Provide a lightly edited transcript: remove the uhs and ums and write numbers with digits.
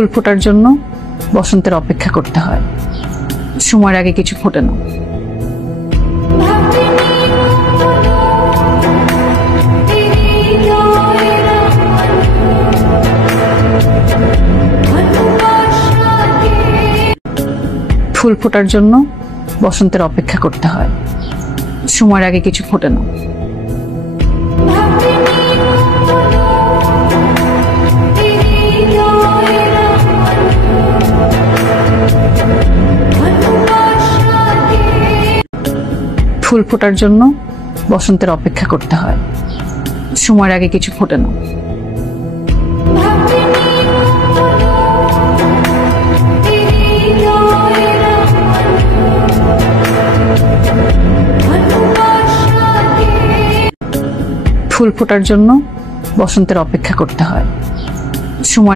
ফুল ফোটার জন্য বসন্তের অপেক্ষা করতে হয়। সময়ের আগে কিছু ফোটে না। ফুল ফোটার জন্য বসন্তের অপেক্ষা করতে হয়। সময়ের আগে কিছু ফোটে না। ফুল ফোটার জন্য বসন্তের অপেক্ষা করতে হয়। সময়ের আগে কিছু ফোটে না। ফুল ফোটার জন্য বসন্তের অপেক্ষা করতে হয়। সময়